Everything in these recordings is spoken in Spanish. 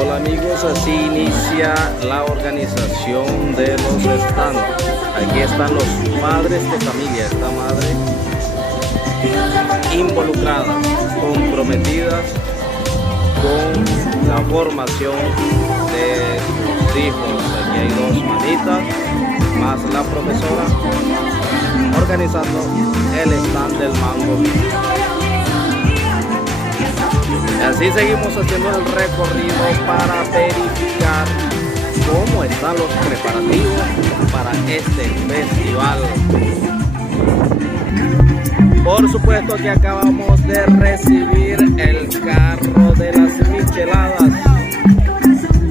Hola amigos, así inicia la organización de los stands. Aquí están los padres de familia, esta madre involucrada, comprometidas con la formación de sus hijos. Aquí hay dos manitas, más la profesora, organizando el stand del mango. Y así seguimos haciendo el recorrido para verificar cómo están los preparativos para este festival. Por supuesto que acabamos de recibir el carro de las micheladas.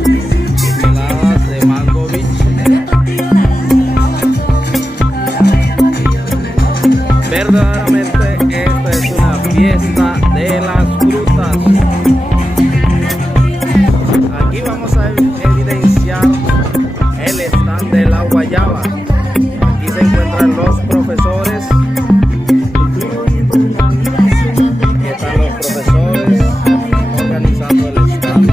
Micheladas de Mango Beach. Verdaderamente esta es una fiesta de las frutas. Aquí vamos a evidenciar el stand de la guayaba. Aquí se encuentran los profesores. Aquí están los profesores organizando el stand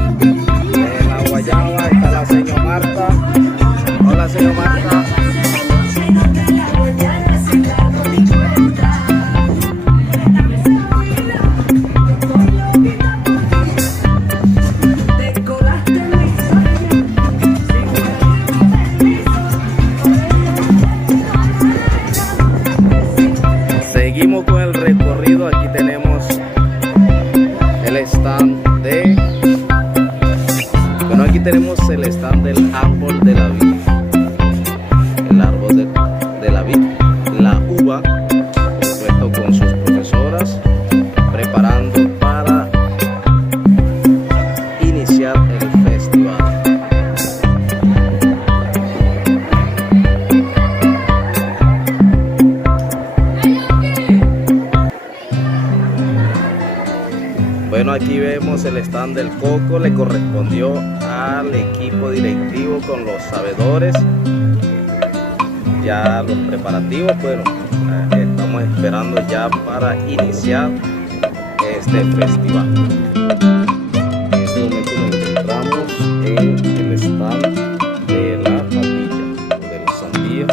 de la guayaba. Está la señora Marta. Hola, señora Marta. Seguimos con el recorrido. Aquí tenemos el stand aquí tenemos el stand del árbol de la vid. El árbol de la vid, la uva, puesto con sus profesoras, preparando para iniciar el festival. Bueno, aquí vemos el stand del coco, le correspondió al equipo directivo con los sabedores. Ya los preparativos, bueno, estamos esperando ya para iniciar este festival. En este momento nos encontramos en el stand de la patilla, de la sandía.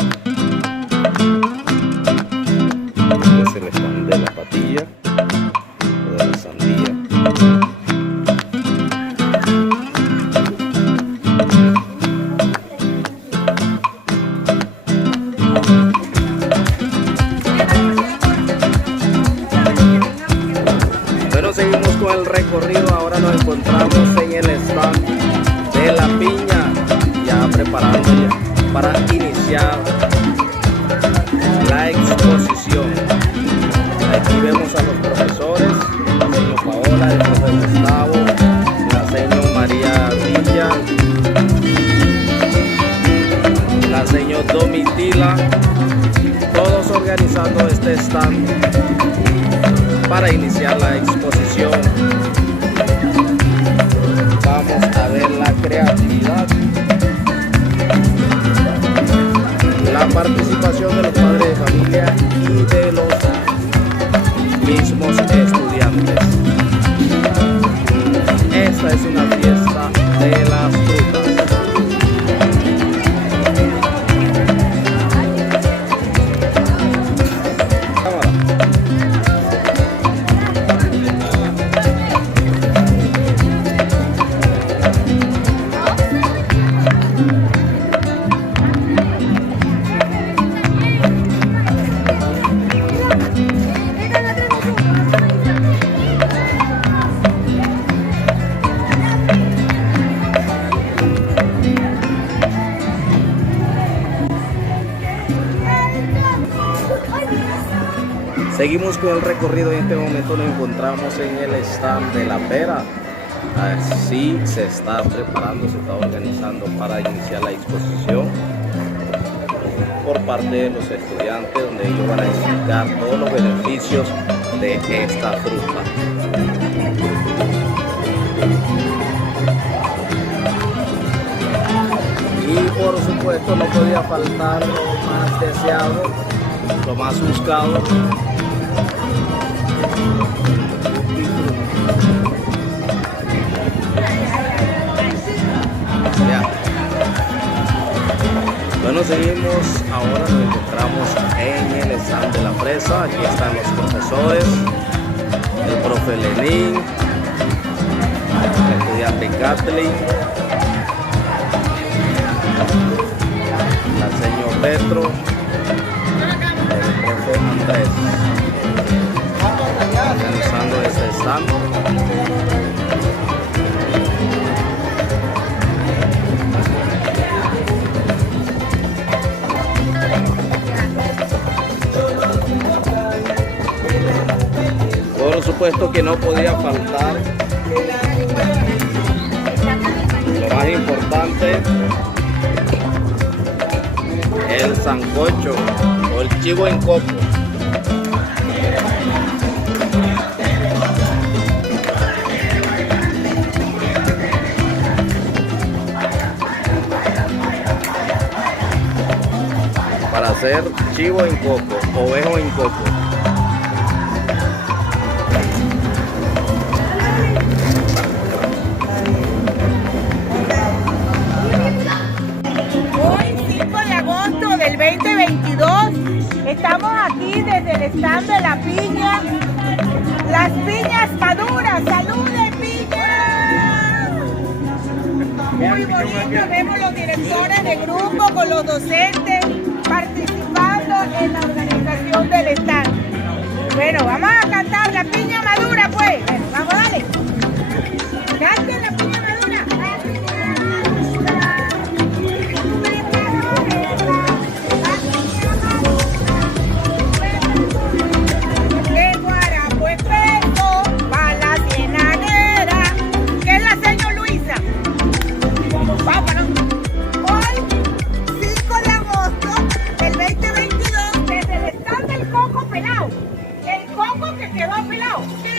Este es el stand de la patilla o de la sandía. Bueno, seguimos con el recorrido. Ahora nos encontramos en el stand de la piña, ya preparando para iniciar la exposición. Aquí vemos a los profesores, la señora Paola, el profesor Gustavo, la señora María Villa, la señora Domitila, todos organizando este stand para iniciar la exposición. Vamos a ver la creatividad, la participación de los padres de familia y de los mismos estudiantes. Esta es una fiesta de las frutas. Seguimos con el recorrido y en este momento nos encontramos en el stand de la pera. Así se está preparando, se está organizando para iniciar la exposición por parte de los estudiantes, donde ellos van a explicar todos los beneficios de esta fruta. Y por supuesto no podía faltar lo más deseado, lo más buscado, ahora nos encontramos en el stand de la presa. Aquí están los profesores, el profe Lenín, el estudiante Kathleen, la señor Petro, el profe Andrés, organizando este stand. Por supuesto que no podía faltar lo más importante, el sancocho o el chivo en coco. Para hacer chivo en coco, ovejo en coco. Del 2022, estamos aquí desde el stand de la piña, las piñas maduras. ¡Saluden, piñas! Muy bonito, vemos los directores de grupo con los docentes participando en la organización del stand. Bueno, vamos a cantar la piña madura, pues. Bueno, vamos, dale. Canten la piña madura.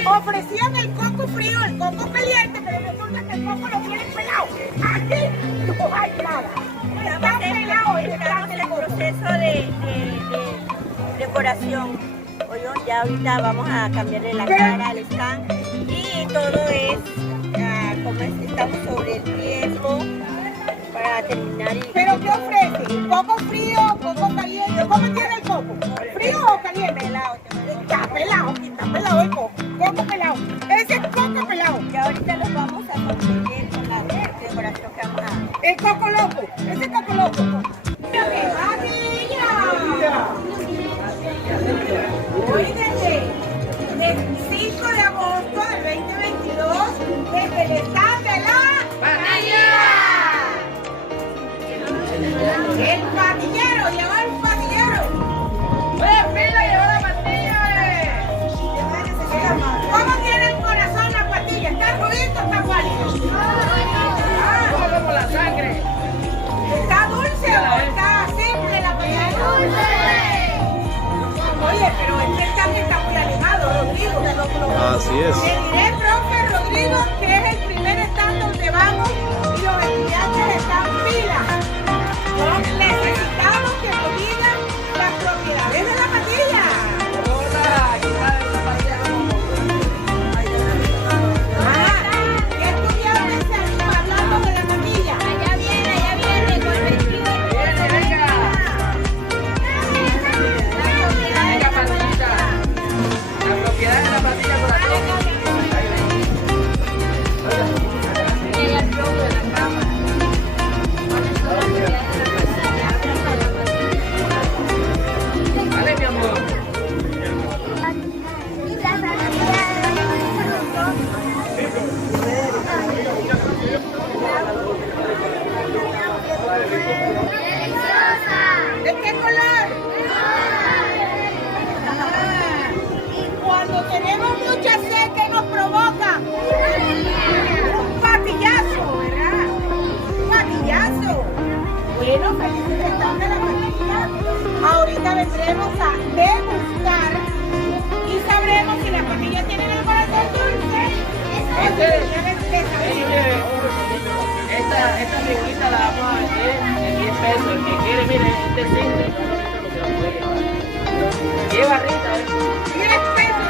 Ofrecían el coco frío, el coco caliente, pero resulta que el coco lo tienen pelado. Aquí no hay nada. Está pelado. Estamos en el proceso de decoración. Oye, ya ahorita vamos a cambiarle la cara al stand y todo es como estamos sobre el tiempo para terminar. ¿Pero qué ofrece? ¿Coco frío, coco caliente? ¿Cómo tiene el coco? ¿Frío o caliente? Pelado. Está pelado el coco. Coco pelado. Ese es coco pelado. Y ahorita los vamos a competir con la decoración que vamos a hacer. El coco loco. Ese coco loco. Hoy desde el 5 de agosto del 2022, desde el stand de la patilla. El patillero, llegó el patillero. ¿Cómo tiene el corazón la patilla? ¿Está rudito o está pálido? Como la sangre. ¿Está dulce o está simple la patilla? ¡Dulce! Oye, pero este stand está muy animado, Rodrigo. Así es. Le diré, profe Rodrigo, que es el primer stand donde vamos y los estudiantes están pilas. Necesitamos que nos digan las propiedades de la patilla. ¿De qué color? Y cuando tenemos mucha sed, ¿qué nos provoca? Un patillazo, ¿verdad? Un patillazo. Bueno, felicidades de la patilla. Ahorita vendremos a degustar y sabremos si la patilla tiene el corazón dulce. Esta figurita la vamos a vender de 10 pesos. El que quiere, mire, este simple. Lleva Rita, 10 pesos.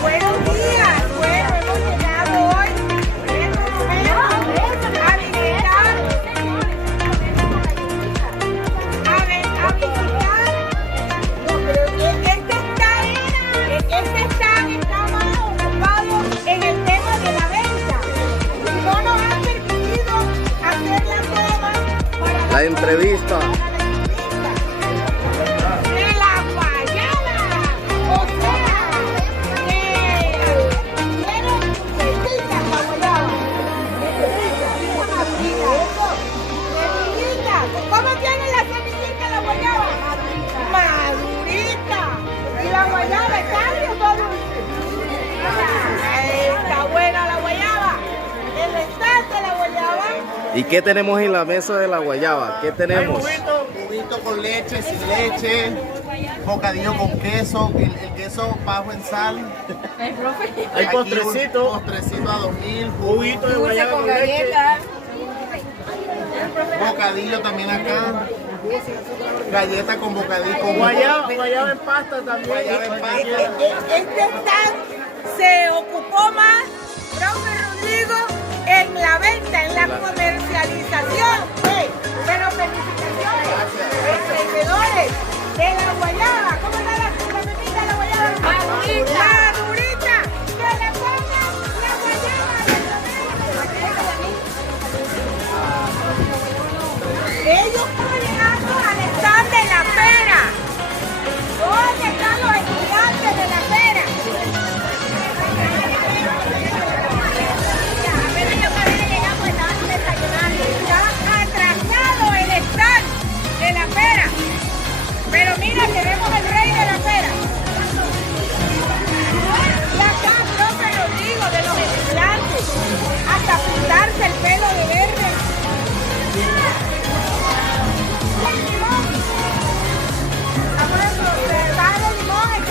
Buenos días. Bueno, hemos llegado hoy. A ¿Y qué tenemos en la mesa de la guayaba? ¿Qué tenemos? Juguito con leche, sin leche, bocadillo con queso, el queso bajo en sal. Hay Aquí postrecito. un postrecito a 2000, Juguito de guayaba con leche. galletas. bocadillo también acá. Galleta con bocadillo. Con Guayaba en pasta también. Guayaba en pasta. Este stand se ocupó más, profe Rodrigo, en la venta, en la comercialización. Pero felicitaciones, emprendedores de la guayaba. ¿Cómo está la pepita de la guayaba? ¡Madurita! ¡Madurita! ¡Que le pongan la guayaba de ellos están llegando al stand de la pera. ¿Dónde están los estudiantes de la pera? Apenas yo acabé de llegar porque estaban desayunando. Está atrasado el stand de la pera. Pero mira, tenemos el rey de la pera. Y acá, profe Rodrigo, de los estudiantes, hasta pintarse el pelo de verde. El limón. Vamos a probar el limón,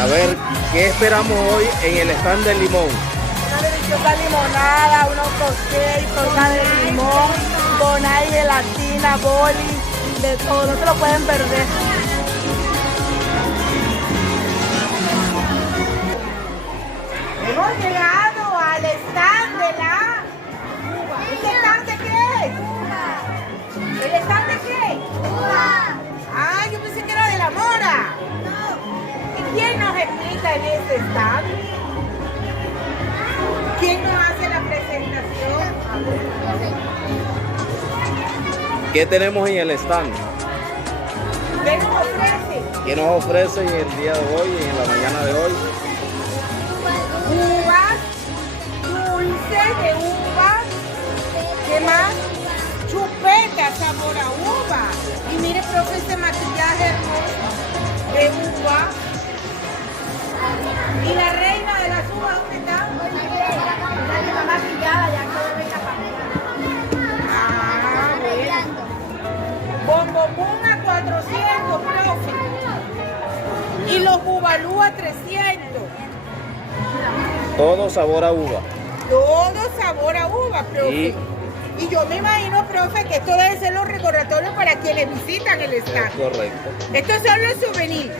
A ver, ¿qué esperamos hoy en el stand del limón? una deliciosa limonada, unos cócteles, torta de limón, con aire, latina, boli, de todo, no se lo pueden perder. Hemos llegado al stand de la uva. ¿Este stand de qué es? ¿El stand de qué? Uva. Ah, yo pensé que era de la mora. ¿Y quién nos explica en este stand? ¿Quién nos hace la presentación? ¿Qué tenemos en el stand? ¿Qué nos ofrece? ¿Qué nos ofrece en el día de hoy, en la mañana de hoy? Uvas, dulce de uva, ¿qué más? Chupeta, sabor a uva. Y mire, profe, ese maquillaje hermoso de uva. ¿Y la reina de las uvas dónde está? Está maquillada, ya que venga para acá. Bombomún a 400, profe. Y los bubalú a 300. Todo sabor a uva. Todo sabor a uva, profe. Y- Y yo me imagino, profe, que esto debe ser los recordatorios para quienes visitan el Es stand. correcto. Estos son los souvenirs.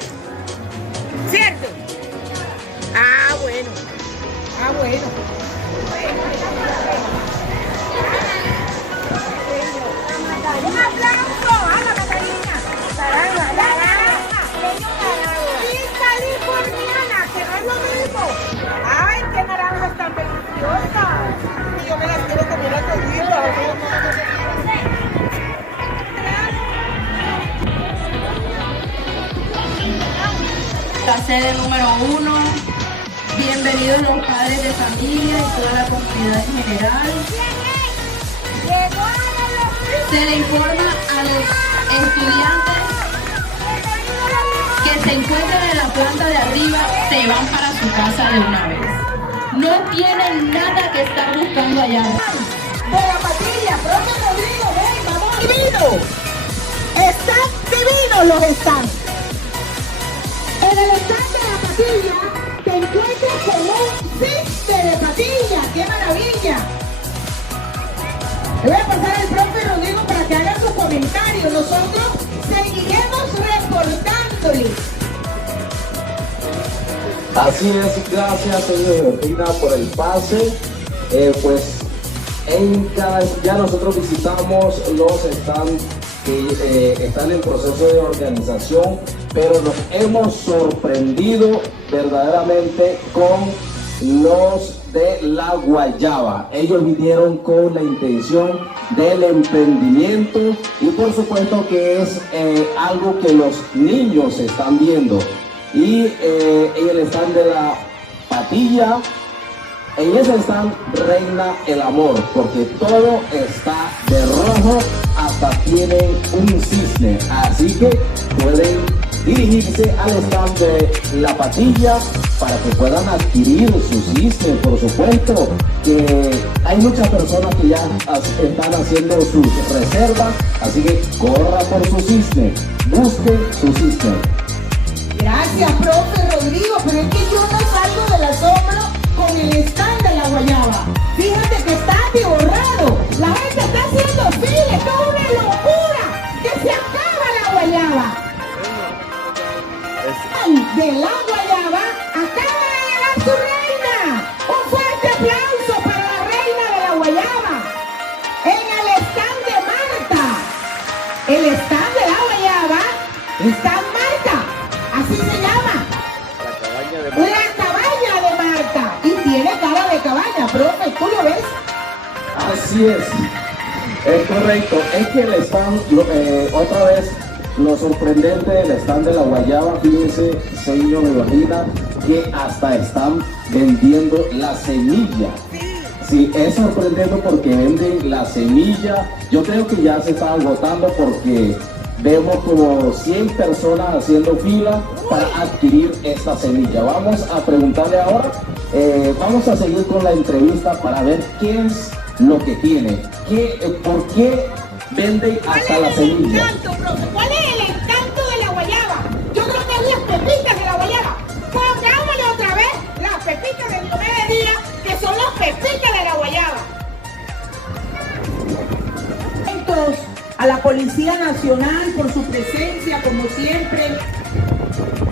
¿Cierto? Ah, bueno. Ah, bueno. Un aplauso a la Catalina. Naranja. Y californiana, que no es lo mismo. Ay, qué naranjas tan deliciosas. Y yo me las quiero comer a toditas. La sede número 1. Bienvenidos los padres de familia y toda la comunidad en general. Se le informa a los estudiantes que se encuentran en la planta de arriba, se van para su casa de una vez. No tienen nada que estar buscando allá. De la patilla, profe Rodrigo, ven, vamos divino. Están divinos los están. En el stand de la patilla te encuentras con un ciste de patilla, qué maravilla. Le voy a pasar al profe Rodrigo para que haga su comentario. Nosotros seguiremos reportándoles. Así es, gracias señor Georgina por el pase. Pues ya nosotros visitamos los stands que están en proceso de organización, pero nos hemos sorprendido verdaderamente con los de la guayaba. Ellos vinieron con la intención del emprendimiento y por supuesto que es algo que los niños están viendo. Y en el stand de la patilla, en ese stand reina el amor, porque todo está de rojo, hasta tienen un cisne, así que pueden dirigirse al stand de La Patilla para que puedan adquirir su cisne. Por supuesto que hay muchas personas que ya están haciendo sus reservas, así que corra por su cisne, busque su cisne. Gracias, profe Rodrigo, pero es que yo no salgo del asombro con el stand de la guayaba. Fíjate que está atiborrado, la gente está haciendo fila, esto es una locura, que se acaba la guayaba. De la guayaba acaba de llegar su reina. Un fuerte aplauso para la reina de la guayaba. En el stand de Marta. El stand de la guayaba está Marta. Así se llama. La cabaña de Marta. Y tiene cara de cabaña, profe, ¿tú lo ves? Así es correcto. Es que el stand, otra vez, lo sorprendente del stand de la guayaba, fíjense, señor Evangelina, que hasta están vendiendo la semilla. Sí, es sorprendente porque venden la semilla. Yo creo que ya se está agotando porque vemos como 100 personas haciendo fila para adquirir esta semilla. Vamos a preguntarle ahora, vamos a seguir con la entrevista para ver qué es lo que tiene, por qué venden hasta la semilla. ¿Cuál es el encanto de la guayaba? Yo creo que es las pepitas de la guayaba. Pongámosle otra vez las pepitas de Diomedes Díaz, que son las pepitas de la guayaba. A la Policía Nacional por su presencia, como siempre.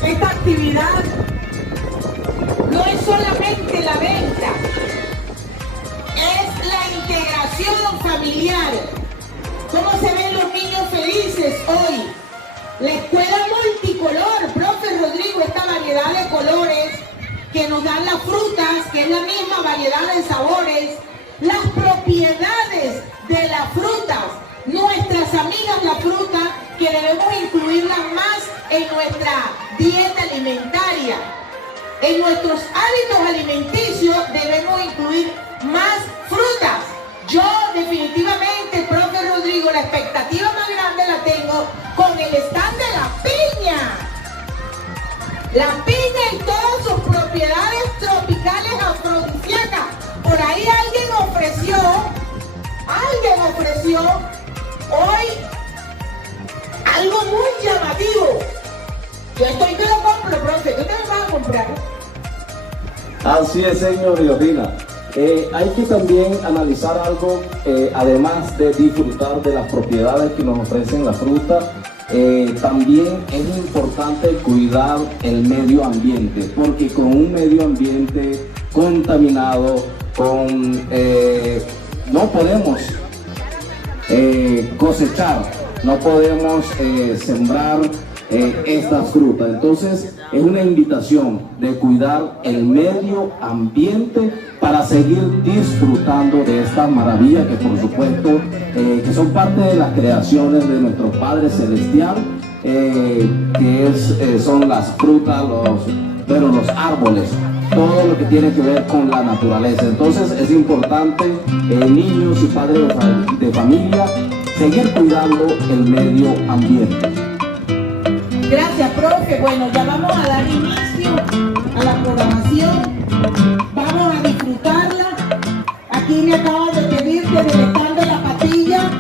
Esta actividad no es solamente la venta, es la integración familiar. ¿Cómo se ven los niños felices hoy? La escuela multicolor, profe Rodrigo, esta variedad de colores que nos dan las frutas, que es la misma variedad de sabores, las propiedades de las frutas, nuestras amigas la fruta, que debemos incluirla más en nuestra dieta alimentaria. En nuestros hábitos alimenticios debemos incluir más frutas. Yo definitivamente, profe Rodrigo, la expectativa más grande la tengo con el stand de la piña. La piña y todas sus propiedades tropicales afrodisíacas. Por ahí alguien ofreció hoy algo muy llamativo. Yo estoy que lo compro, profe. ¿Tú te lo vas a comprar? Así es, señor Riorina. Hay que también analizar algo, además de disfrutar de las propiedades que nos ofrecen la fruta, también es importante cuidar el medio ambiente, porque con un medio ambiente contaminado, no podemos cosechar, no podemos sembrar esta fruta. Entonces es una invitación de cuidar el medio ambiente para seguir disfrutando de estas maravillas que por supuesto que son parte de las creaciones de nuestro Padre Celestial, que son las frutas, los árboles, todo lo que tiene que ver con la naturaleza. Entonces es importante, niños y padres de familia, seguir cuidando el medio ambiente. Gracias, profe. Bueno, ya vamos a dar inicio a la programación. Vamos a disfrutarla. Aquí me acabo de pedir desde el stand de La Patilla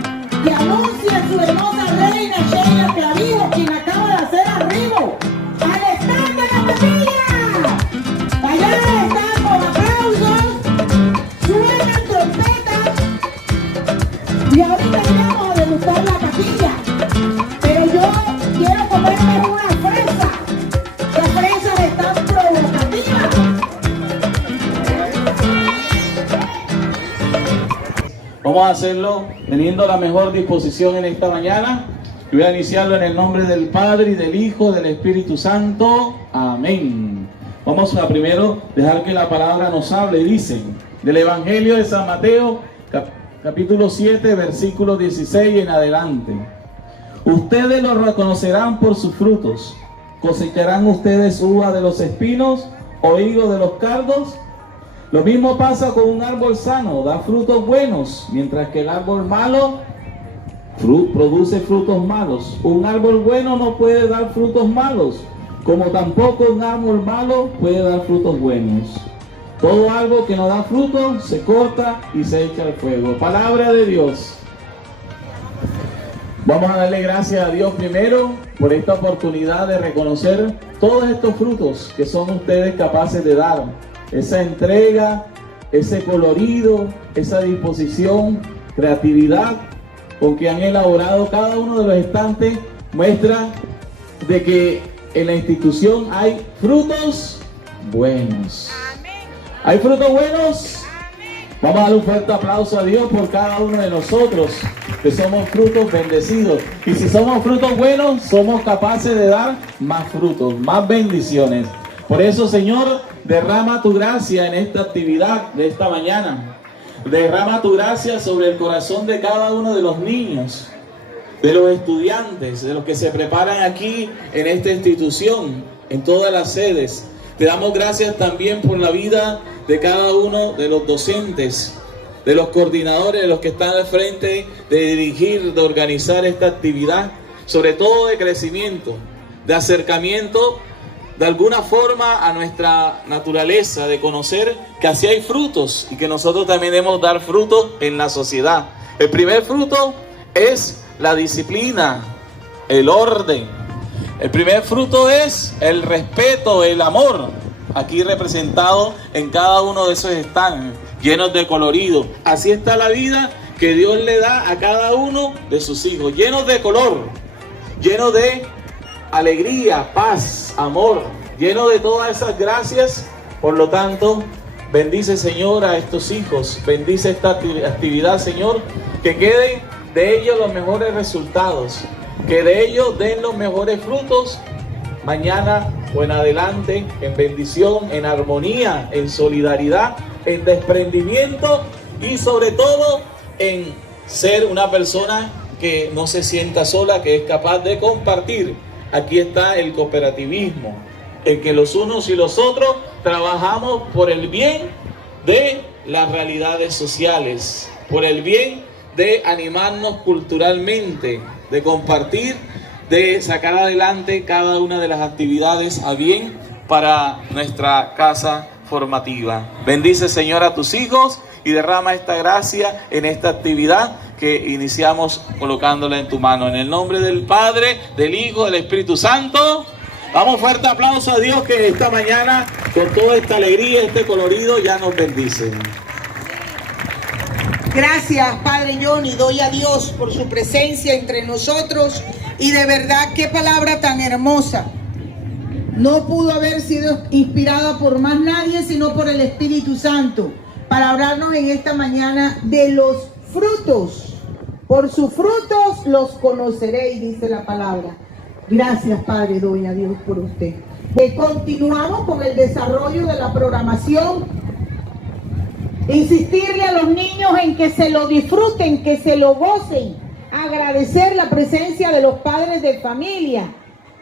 que anuncie a su hermosa reina Sheila Clavijo, quien acaba de hacer arribo al stand de La Patilla. Allá están con aplausos, suenan trompetas y ahorita vamos a degustar la patilla. Pero yo quiero comerme una fresa. Las fresas están provocativas. Vamos a hacerlo teniendo la mejor disposición en esta mañana. Voy a iniciarlo en el nombre del Padre y del Hijo, del Espíritu Santo. Amén. Vamos a primero dejar que la palabra nos hable. Dice, del Evangelio de San Mateo, capítulo 7, versículo 16 en adelante. Ustedes los reconocerán por sus frutos. ¿Cosecharán ustedes uva de los espinos o higo de los cardos? Lo mismo pasa con un árbol sano, da frutos buenos, mientras que el árbol malo produce frutos malos. Un árbol bueno no puede dar frutos malos, como tampoco un árbol malo puede dar frutos buenos. Todo árbol que no da fruto se corta y se echa al fuego. Palabra de Dios. Vamos a darle gracias a Dios primero por esta oportunidad de reconocer todos estos frutos que son ustedes capaces de dar. Esa entrega, ese colorido, esa disposición, creatividad con que han elaborado cada uno de los estantes, muestra de que en la institución hay frutos buenos. ¿Hay frutos buenos? Vamos a dar un fuerte aplauso a Dios por cada uno de nosotros, que somos frutos bendecidos. Y si somos frutos buenos, somos capaces de dar más frutos, más bendiciones. Por eso, Señor, derrama tu gracia en esta actividad de esta mañana. Derrama tu gracia sobre el corazón de cada uno de los niños, de los estudiantes, de los que se preparan aquí en esta institución, en todas las sedes. Te damos gracias también por la vida de cada uno de los docentes, de los coordinadores, de los que están al frente de dirigir, de organizar esta actividad, sobre todo de crecimiento, de acercamiento, de alguna forma a nuestra naturaleza, de conocer que así hay frutos y que nosotros también debemos dar frutos en la sociedad. El primer fruto es la disciplina, el orden. El primer fruto es el respeto, el amor, aquí representado en cada uno de esos stands, llenos de colorido. Así está la vida que Dios le da a cada uno de sus hijos, llenos de color, llenos de alegría, paz, amor, llenos de todas esas gracias. Por lo tanto, bendice, Señor, a estos hijos, bendice esta actividad, Señor, que queden de ellos los mejores resultados, que de ellos den los mejores frutos mañana o en adelante, en bendición, en armonía, en solidaridad, en desprendimiento y sobre todo en ser una persona que no se sienta sola, que es capaz de compartir. Aquí está el cooperativismo, en que los unos y los otros trabajamos por el bien de las realidades sociales, por el bien de animarnos culturalmente, de compartir, de sacar adelante cada una de las actividades a bien para nuestra casa formativa. Bendice, Señor, a tus hijos y derrama esta gracia en esta actividad que iniciamos colocándola en tu mano. En el nombre del Padre, del Hijo, del Espíritu Santo. Damos fuerte aplauso a Dios que esta mañana, con toda esta alegría, este colorido, ya nos bendice. Gracias, Padre Johnny, doy a Dios por su presencia entre nosotros y de verdad qué palabra tan hermosa. No pudo haber sido inspirada por más nadie sino por el Espíritu Santo para hablarnos en esta mañana de los frutos. Por sus frutos los conoceréis, dice la palabra. Gracias, Padre, doy a Dios por usted. Continuamos con el desarrollo de la programación. Insistirle a los niños en que se lo disfruten, que se lo gocen. Agradecer la presencia de los padres de familia.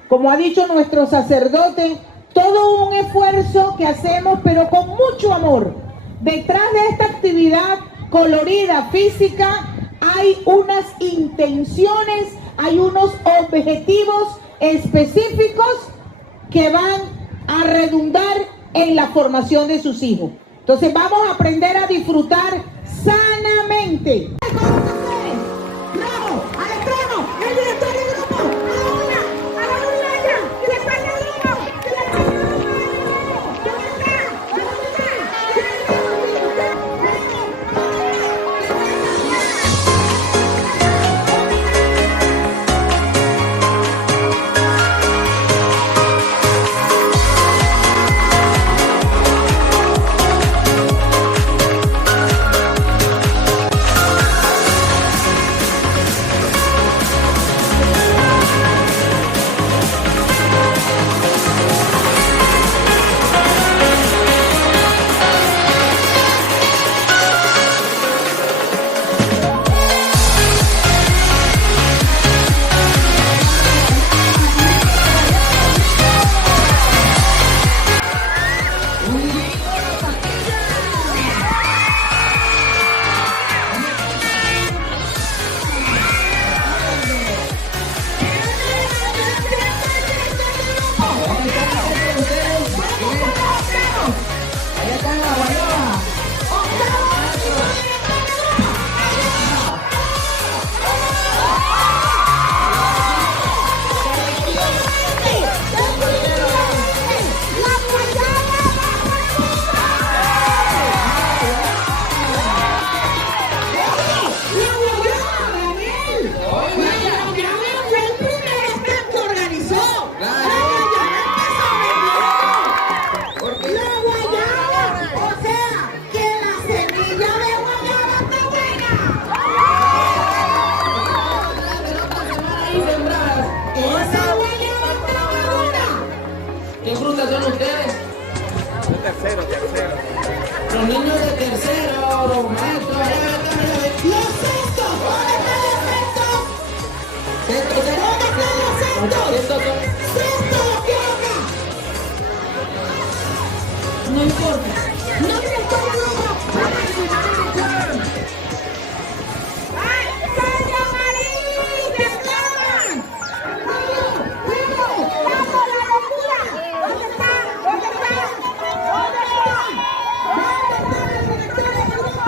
Como ha dicho nuestro sacerdote, todo un esfuerzo que hacemos, pero con mucho amor. Detrás de esta actividad colorida, física, hay unas intenciones, hay unos objetivos específicos que van a redundar en la formación de sus hijos. Entonces vamos a aprender a disfrutar sanamente. ¡Bravo! ¡Al estreno! ¡El director del grupo! ¡A la una ya! ¡Que le salga el uno! ¡Que le salga el uno! cuántos son ustedes? Tercero. Los niños de tercero, los maestros. Los sextos, ¿dónde están los sextos? ¿Dónde están los sextos? ¡Sexto, quiero acá! No importa. No se toma grupo. ¡Ay, Santa María! ¡Te claman! ¡Vamos, la locura! ¿Dónde están? ¿Dónde están? ¿Dónde están? ¿Dónde están los directores del grupo?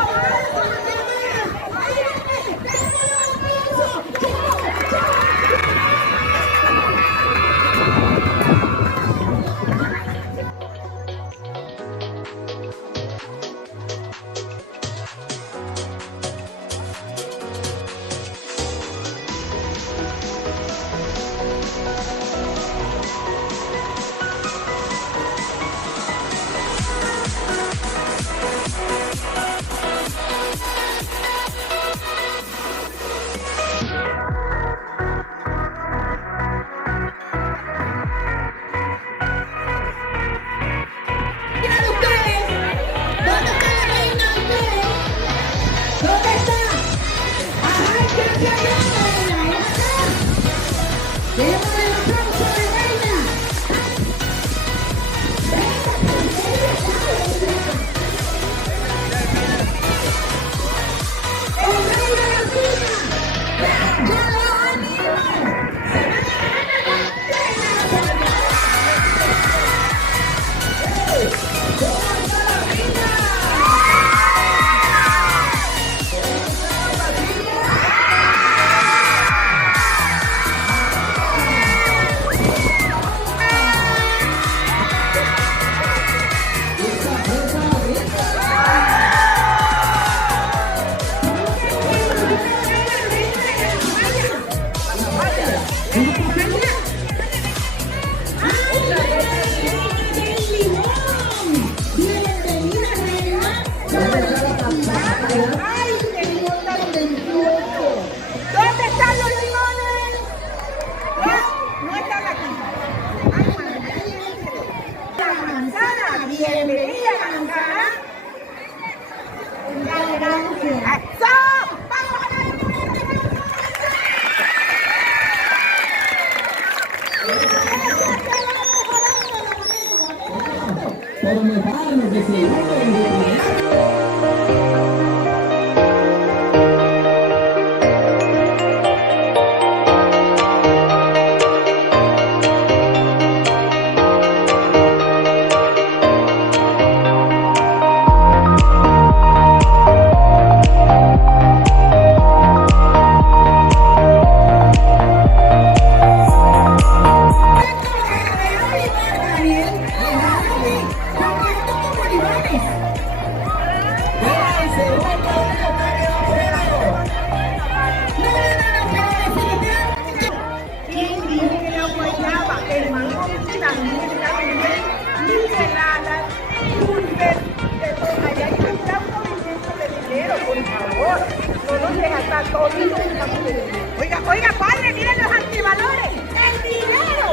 Oiga, padre, miren los activadores. El dinero.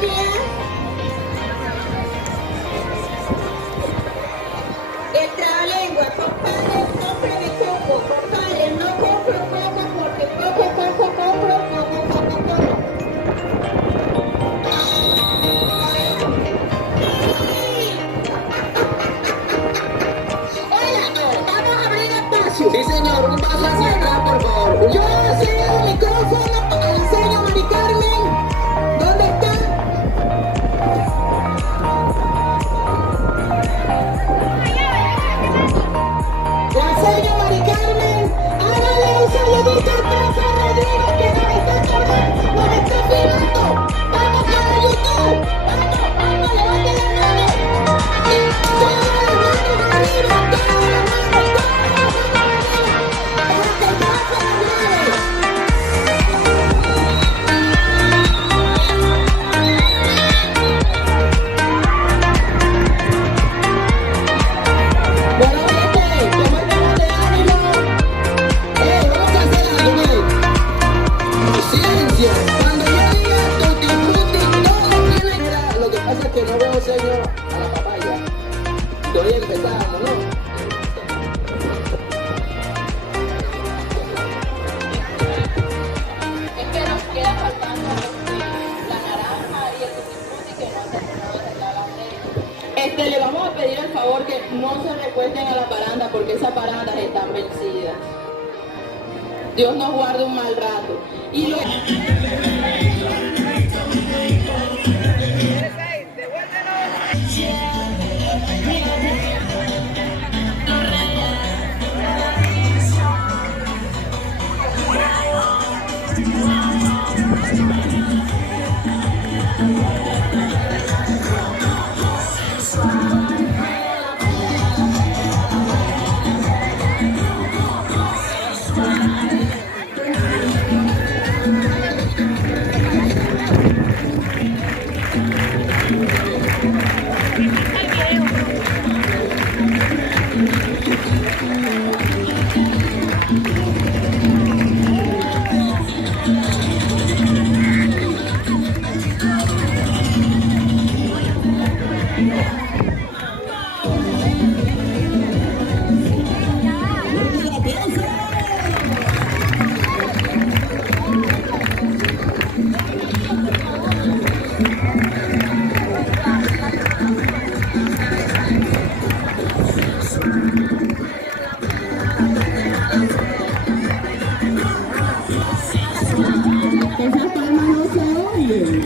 días. El trabalengua, compadre, compre de coco, compadre, no compro coco porque poco compro, como. Hola, vamos a abrir espacio. Sí, señor, un paso hacia atrás, por favor. Yo cedo el micrófono a la señora Mari Carmen. ¿Dónde está? La señora Mari Carmen, hágale un saludito al profe Rodrigo que nos está filmando. Vamos para YouTube. Vamos, levante la mano. Y todas las manos arriba, todas las manos arriba. Para que el profe hable. Bueno, gente, tomémonos de ánimo. Vamos a hacer algo, miren. Silencio. Cuando yo diga tutti frutti, todo tiene. Mira, lo que pasa es que no veo señor a la papaya. Todavía empezamos, ¿no? Es que nos queda faltando la naranja y el tutti frutti que no se regalan. Le vamos a pedir el favor que no se recuesten a la paranda porque esas parandas están vencidas. Dios nos guarde un mal rato. Y lo... Esas palmas no se oyen.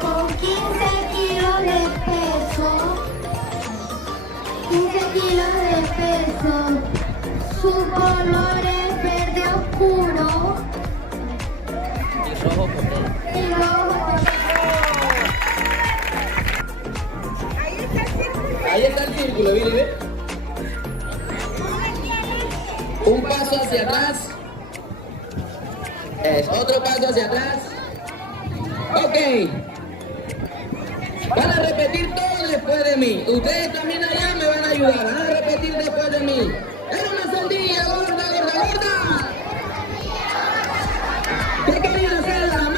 con 15 kilos de peso. 15 kilos de peso. Su color es verde oscuro. Y rojo Ahí está el círculo, mire, ve. Un paso hacia atrás. Otro paso hacia atrás. Ok. Van a repetir todo después de mí. Ustedes también allá me van a ayudar. Van a repetir después de mí. Era una sandía gorda, gorda, gorda. ¿Qué querían hacer?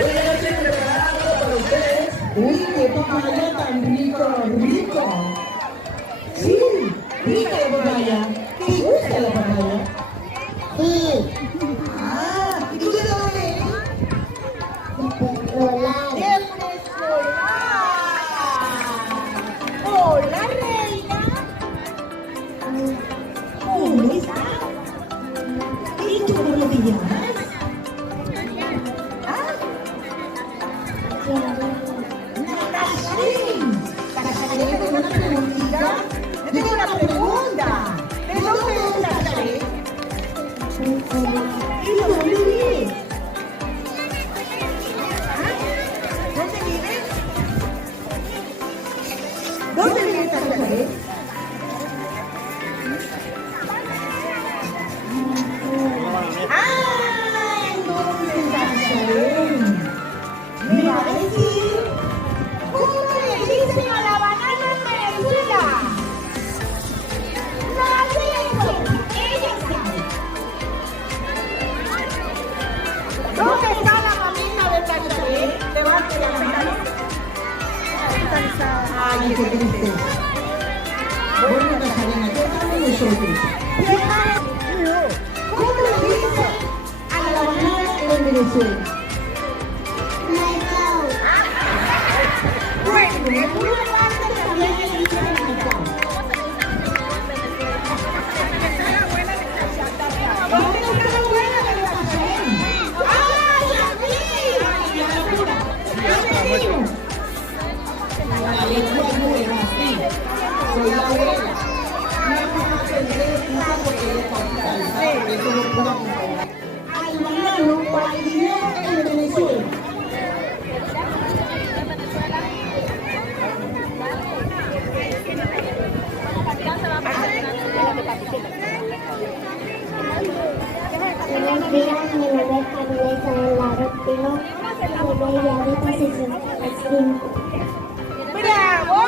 Hoy yo estoy preparando para ustedes. Uy, qué papaya tan rico, rico. Sí, rica la papaya. ¿Te gusta la papaya? Sí. Ah, ¿y tú de dónde eres? Rolar. Hola, reina. ¿Cómo estás? ¿Y tú cómo te llamas? Natashin. Natashin, tengo una preguntita. Yo tengo una pregunta. ¿De dónde es Natashin? ¿Y dónde vives? ¿Dónde vives? ¿Dónde vive Natashin? ¡Ah! ¿En dónde Natashin? ¿Me va a decir? ¿Cómo le dicen a la banana en Venezuela? No hace eso. Ella sabe. ¿Dónde está la mamita de Tachayé? Levante la mano. Ay, qué tristeza. Bueno, Nazaret, ¿qué estamos nosotros? ¿Cómo le dicen a la banana en Venezuela? Bueno, en una parte también le dicen mexicano. ¿Dónde está la abuela de Nazaret? ¡Ay, aquí! La lengua nueva, sí. Soy la abuela. No vamos a aprender excusa porque ella está hospitalizada, por eso no puedo acompañar. Al banano o al dinero en Venezuela. Buenos días, mi nombre es Carlos Solar Espino, soy de Villavista 65. ¡Bravo!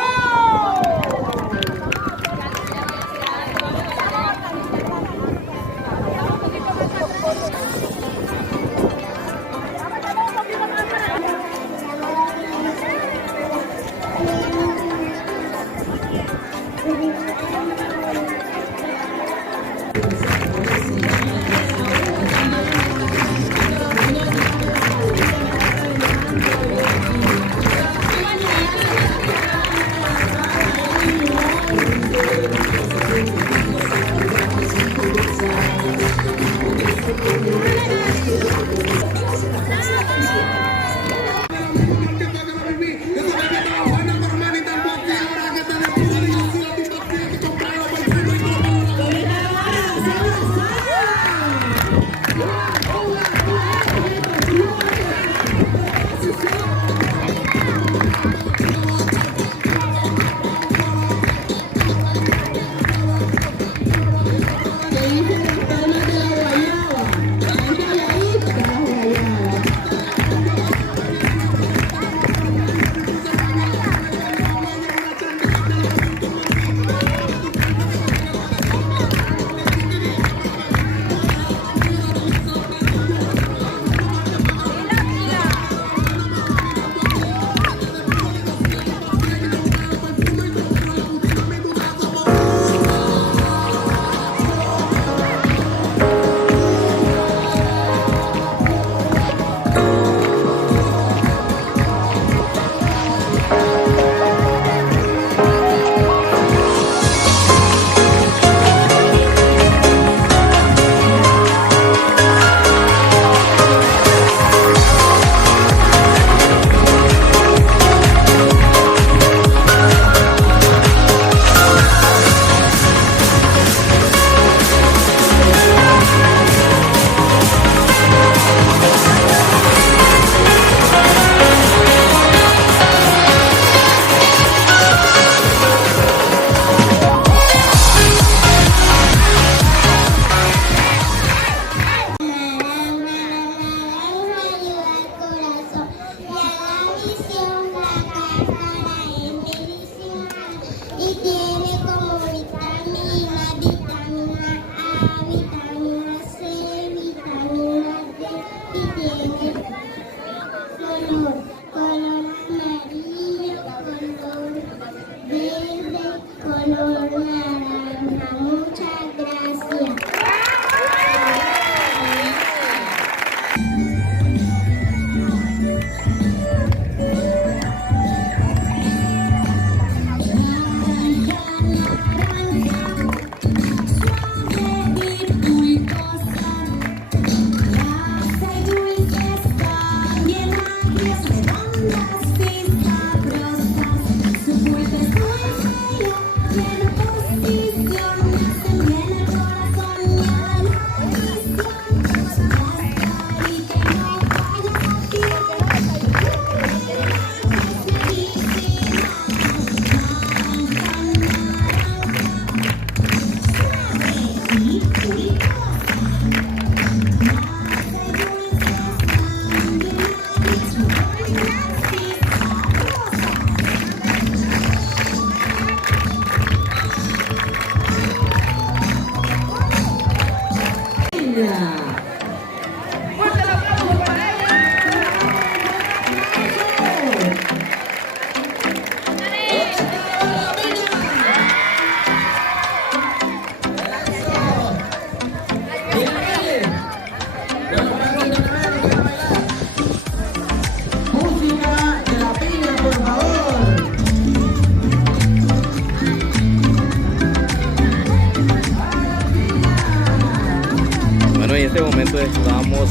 estamos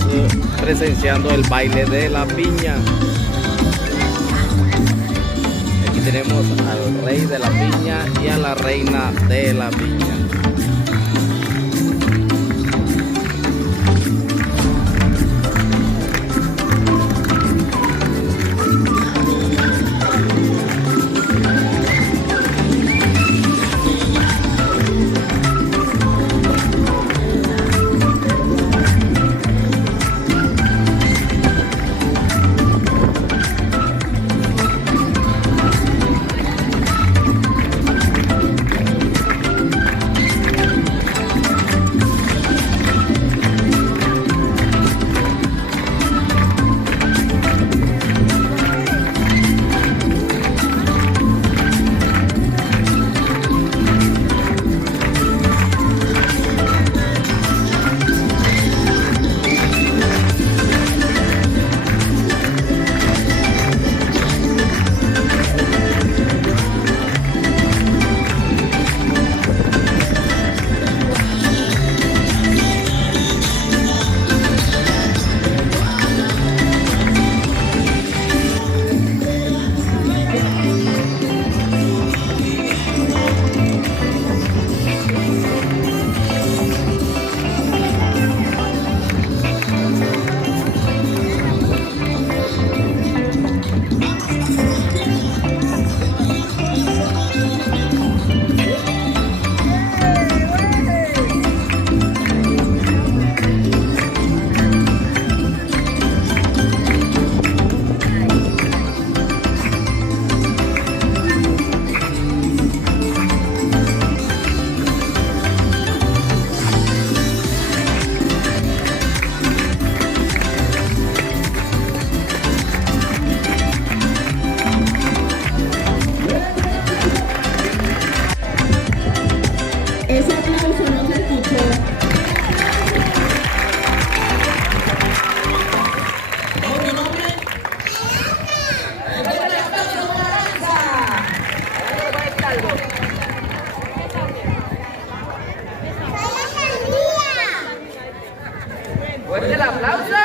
presenciando el baile de la piña. Aquí tenemos al rey de la piña y a la reina de la piña. Ese aplauso no se escuchó. ¿Tu nombre? ¡Fuerte el aplauso!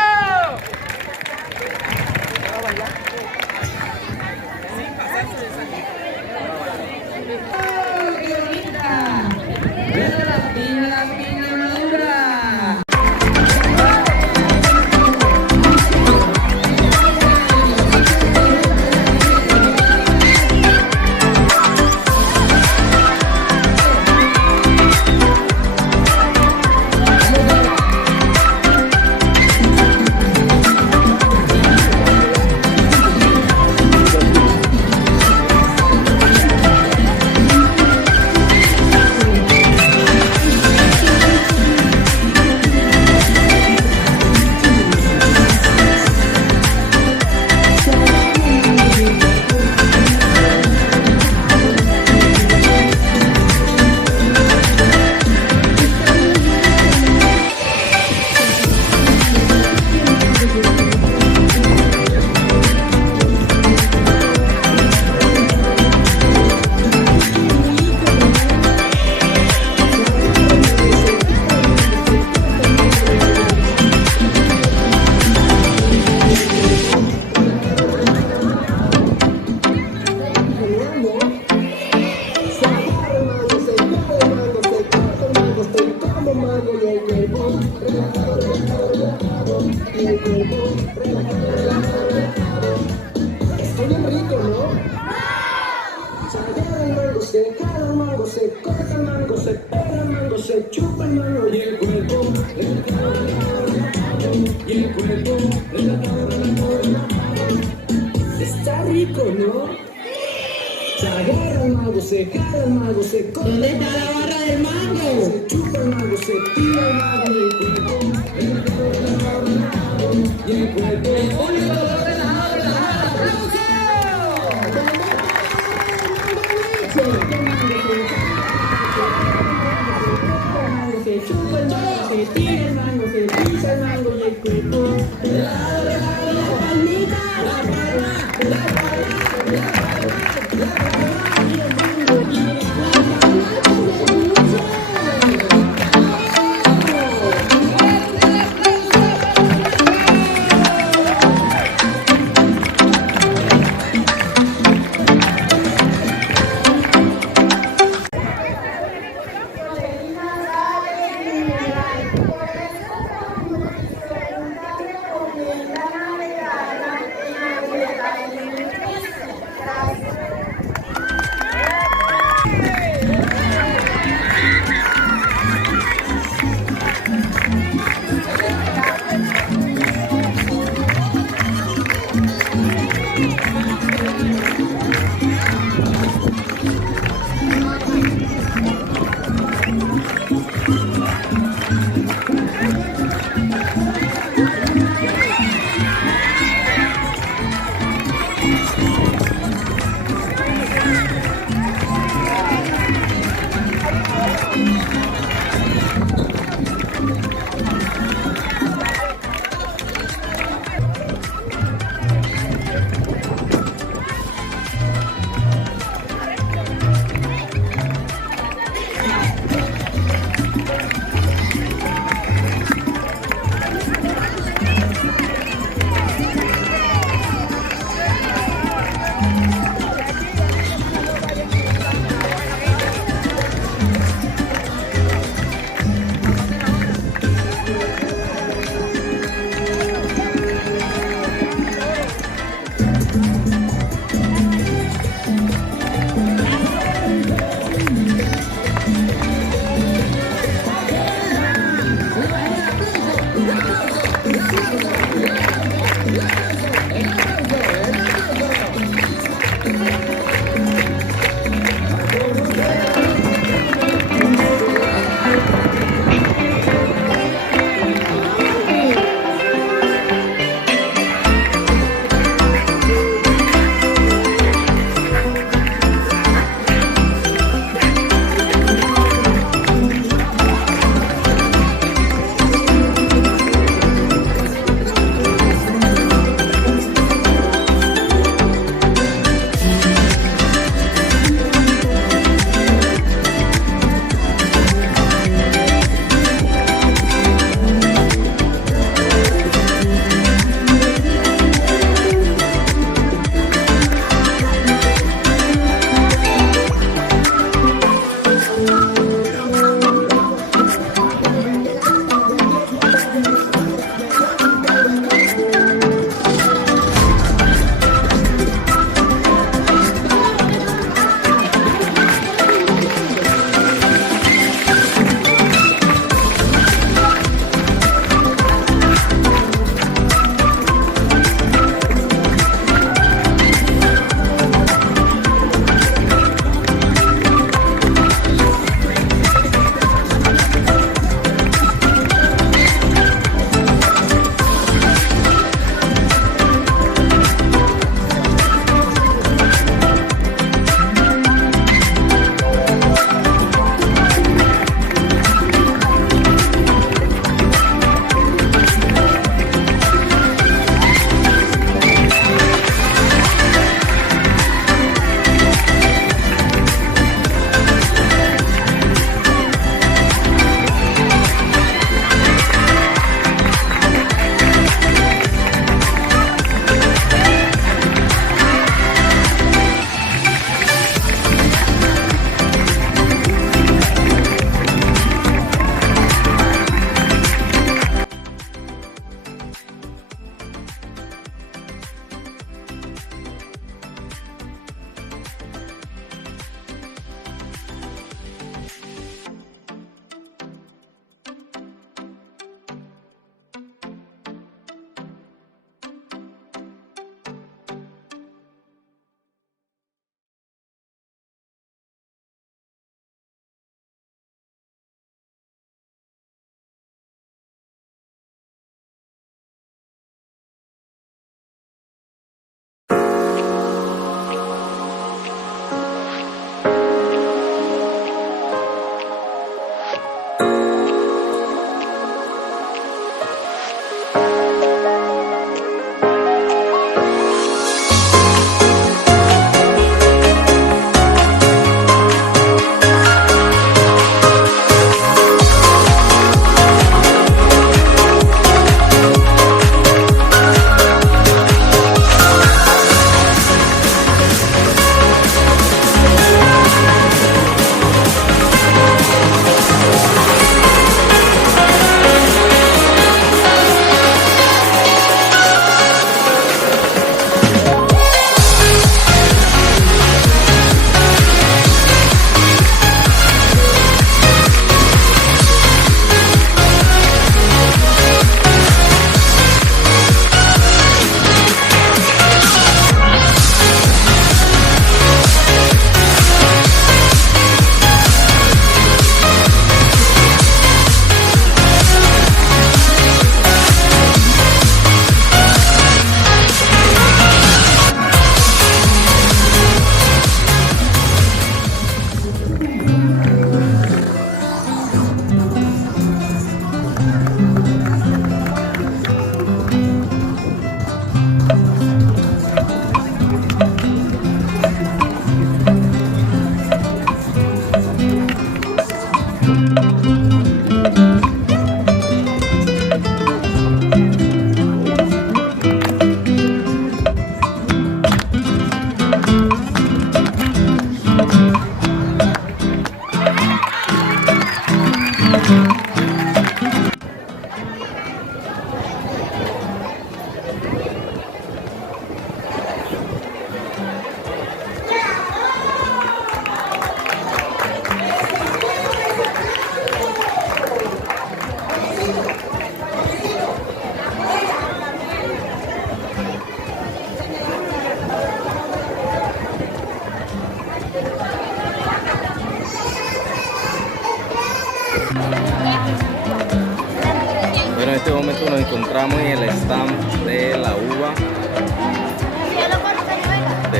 Está bien rico, ¿no? Se agarra el mango, se jala el mango, se corta el mango, se pega el mango, se chupa el mango y el cuerpo. Y el cuerpo. Está rico, ¿no? Se agarra el mango, se jala el mango, se corta. ¿Dónde está la barra del mango? Se chupa el mango, se tira el mango y el cuerpo. Y el cuerpo. Se chupa el mango, se tira el mango, se pisa el mango y el cuerpo. La palmita, la palma, la palma, la palma, la palma y el mango y la palma.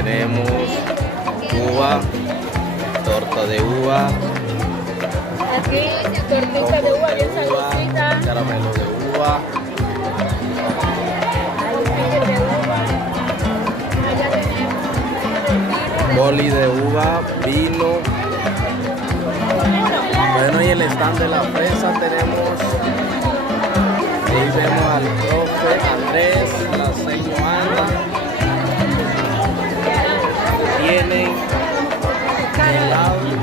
tenemos uva, torta de uva. Aquí, tortita de uva bien sabrosita. Caramelo de uva. Boli de uva, vino. Bueno, y el stand de la fresa tenemos. Ahí vemos al profe Andrés, la señora Ana. Tienen helado de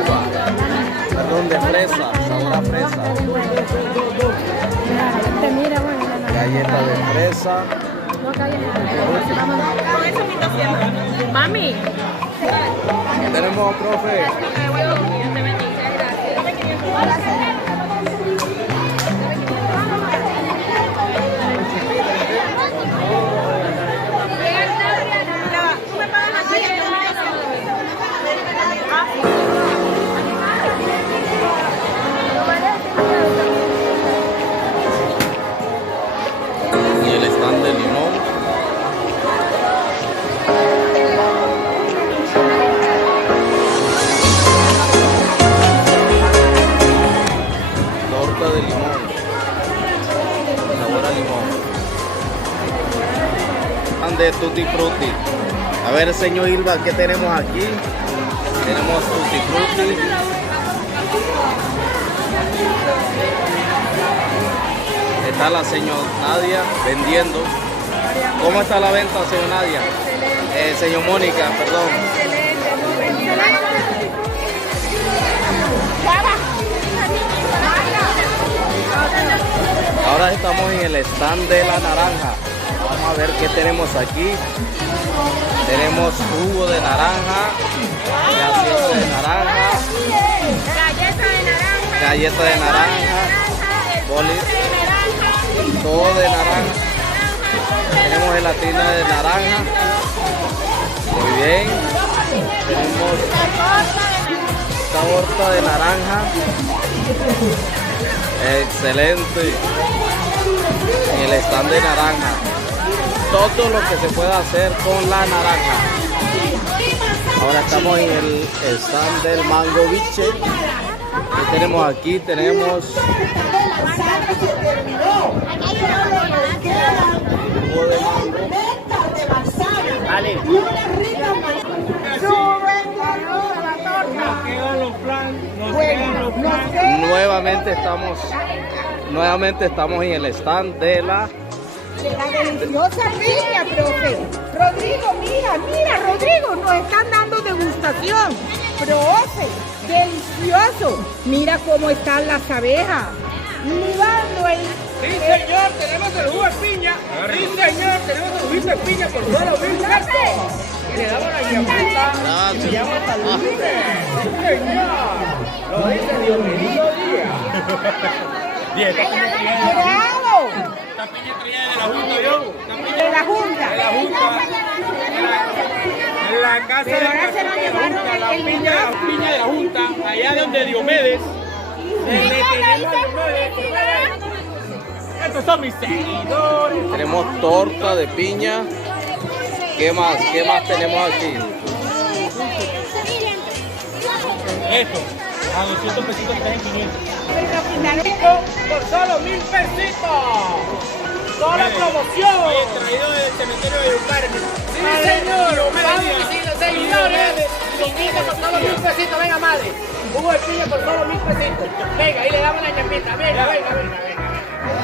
uva, perdón, de fresa, sabor a fresa. Galleta de fresa. Mami. ¿Qué tenemos, profe? Y el stand de limón. Torta de limón. Sabor a limón. Stand de tutti frutti. A ver, señor Ilva, ¿qué tenemos aquí? Tenemos tutti frutti. Está la señora Nadia vendiendo. ¿Cómo está la venta, señor Nadia? Señor Mónica, perdón. Ahora estamos en el stand de la naranja. Vamos a ver qué tenemos aquí. Tenemos jugo de naranja, gaseosa de naranja, galleta de naranja, boli, todo de naranja. Tenemos gelatina de naranja. Muy bien. Tenemos torta de naranja. Excelente. En el stand de naranja. Todo lo que se puede hacer con la naranja. Ahora estamos en el stand del mango biche. ¿Qué tenemos aquí? Tenemos jugo de mango. Vale. Nuevamente estamos en el stand de la deliciosa piña, profe. Rodrigo, mira, Rodrigo, nos están dando degustación. Profe, delicioso. Mira cómo están las abejas. Libando el... Sí, señor, tenemos el jugo de piña. Sí, señor, tenemos el jugo de piña por solo 1,000 pesos. Y le damos la llamada. Gracias. Y llama hasta el lunes. Sí, señor. Lo dice Diomedes Díaz. Esta piña traída de la Junta, yo. De la Junta. De la Junta. En la casa de la Junta, la piña de la Junta, allá donde Diomedes. Estos son mis seguidores. Tenemos torta de piña. ¿Qué más? ¿Qué más tenemos aquí? Esto, a 200 pesitos traen 500. Por solo 1,000 pesitos. Solo promoción. Oye, traído del cementerio de Yucarmen. Sí, señor. Vamos, seguidores. Domingo por solo 1,000 pesitos. Venga, madre. Jugo de piña por solo 1,000 pesitos. Venga, ahí le damos la ñapita. Venga.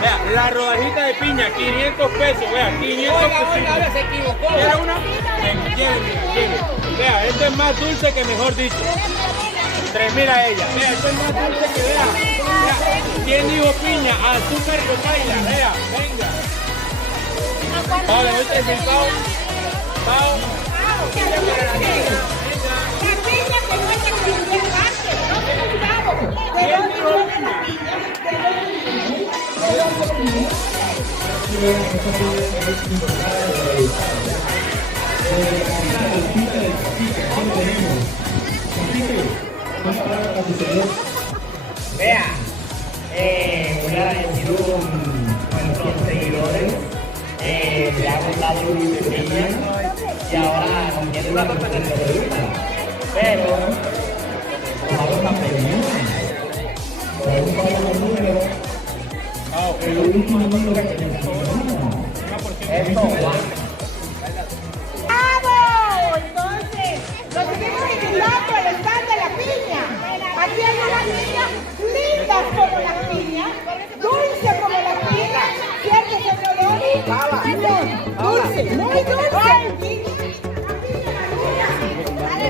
Vea, la rodajita de piña, 500 pesos. Vea, 500 pesos. Oiga, se equivocó. ¿Quiere una? Quiere. Vea, esto es más dulce que mejor dicho. 3,000 a ella. Vea, esto es más dulce que vea. ¿Quién dijo piña? Azúcar con baila. Vea, venga. Vale, voy 3,000 pavos. Pavos. Vea, voy a decir a nuestros seguidores, le hago dado un de piña. y ahora nos quieren dar la tercera. Pero vamos a pedir el número. El último número que tenemos. ¡Bravo! Entonces, nos seguimos invitando al stand de la piña. Aquí hay unas niñas lindas como las piñas, dulces como las piñas, ¿cierto, señor Loli? Dulce, muy dulce.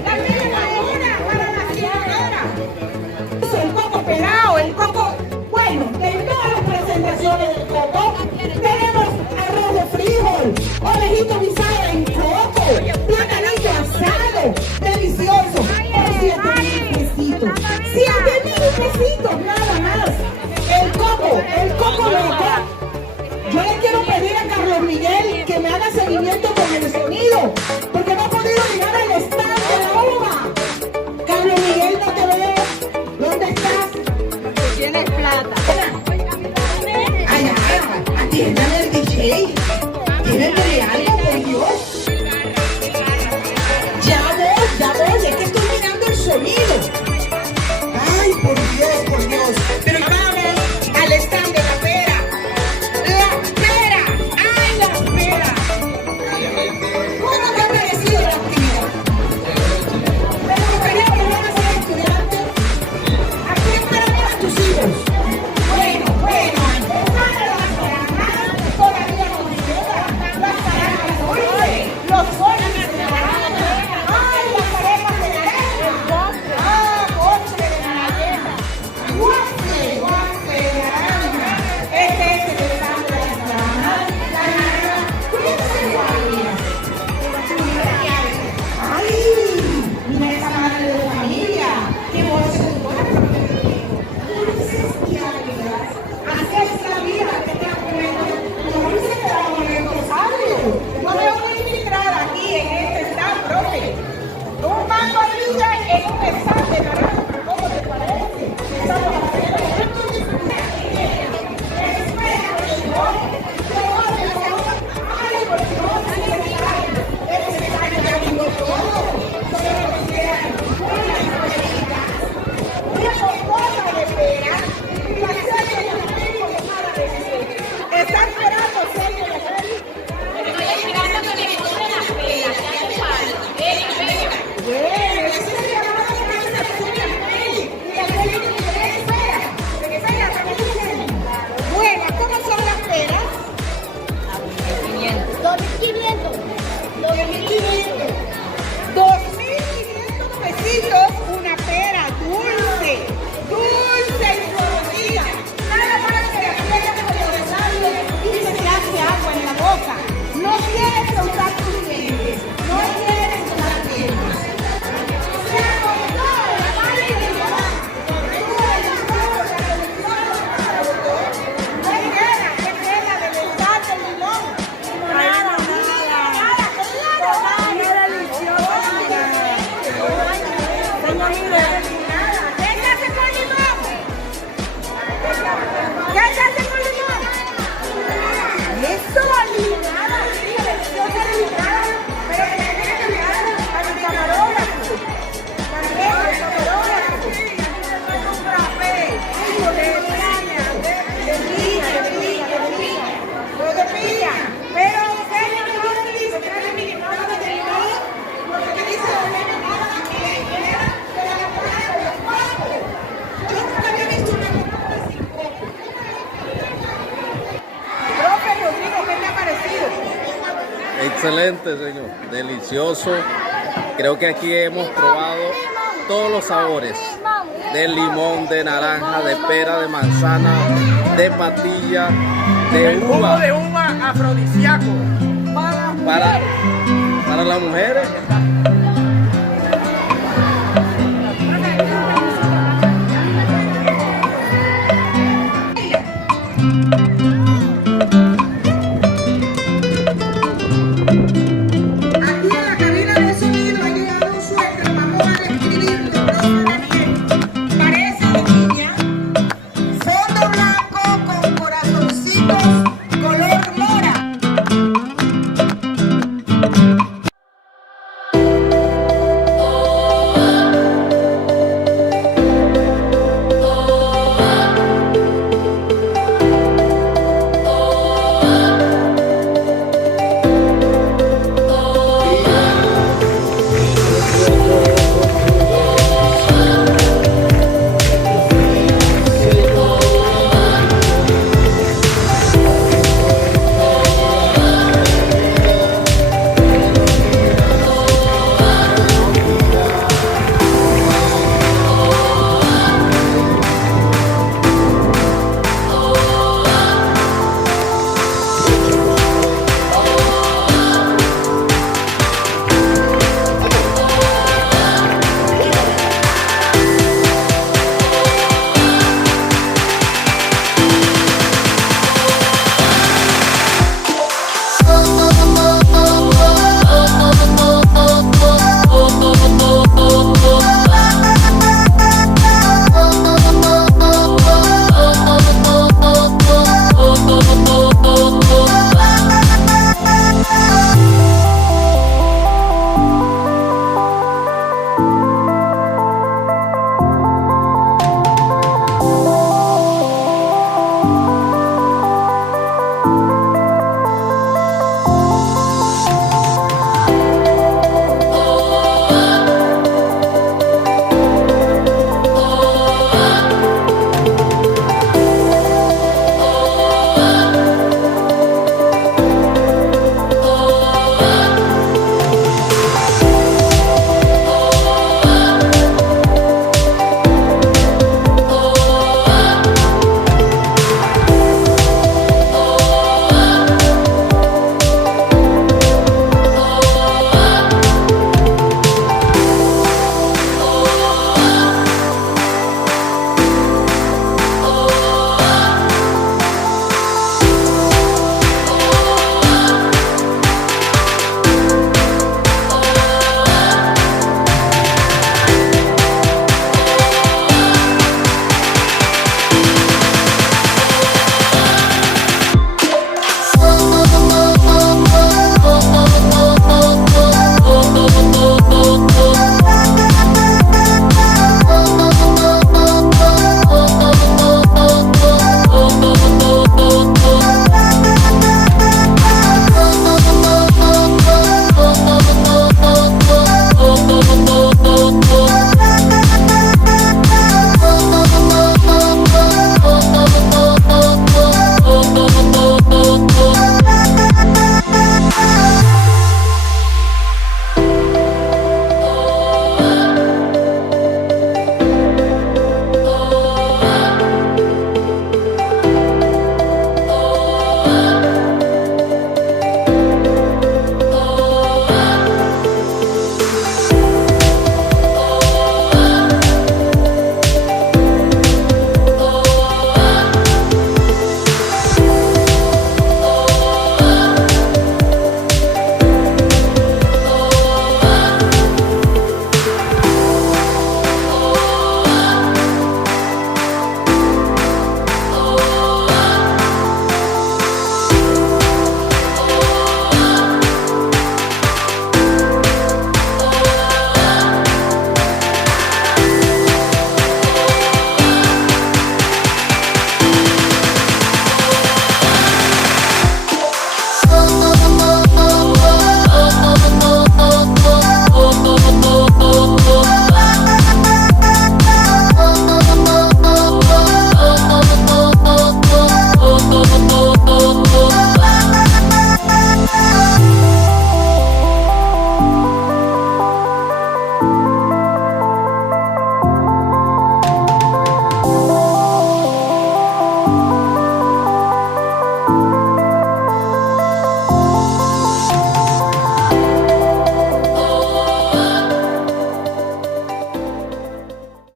La piña madura para la señora. El coco pelado, el coco, bueno, en todas las presentaciones del coco tenemos arroz de frijol, ovejito guisado en coco, platanito asado, delicioso, por 7.000 pesitos. 7.000 pesitos nada más. El coco loco. Yo le quiero pedir a Carlos Miguel que me haga seguimiento con el sonido, porque no ha podido llegar al stand de la uva. Carlos Miguel, no te veo. ¿Dónde estás? Tienes plata. Ay, atiéndame el DJ. Tienes algo, por Dios. Ya voy, es que estoy mirando el sonido. Ay, por Dios. Pero vamos al stand de la pera. La pera. Ay, la pera. ¿Cómo te ha parecido la actividad? Pero quería que van a ser estudiantes. Aquí esperamos a tus hijos. Bueno, todavía no llegan las paradas dulces, los bonos de naranja, ay, las arepas de naranja, postre de naranja, guace de naranja, este es el stand de la naranja, cuídense de familia. Ay, mira esa madre de familia, qué bolsa de cuarto. Así es la vida que te como dice que la aniversario. Yo veo una infiltrada aquí en este stand, profe. Un mango brilla en un stand de naranja. ¿Cómo te parece? Estamos haciendo están esperando, serio, estoy esperando que me tomen las pelas, que hace falta. Bueno, eso se llama bueno, ¿cómo son las peras? 2.500. 2.500 pesitos, una pera dulce y colorida. Nada más que la pera como de sal y se te hace agua en la boca. No tienes que usar tus dientes, no tienes que usar dientes. Se acordó la madre de mi mamá. ¿Qué pena de verdad del limón? Nada, eso, alimonada, sí, deliciosa alimonada, pero que me tiene que mirar a mi camarógrafo. También al camarógrafo. Es un frappé, de piña. Pero ustedes no me dicen que es mi limonada de limón, porque me dice limonada que era de la limonada de los pavos. Yo nunca había visto una limonada sin coco. Profe Rodrigo, ¿qué te ha parecido? Excelente, señor. Delicioso. Creo que aquí hemos probado todos los sabores. De limón, de naranja, de pera, de manzana, de patilla, de El jugo uva. de uva afrodisíaco. Para las mujeres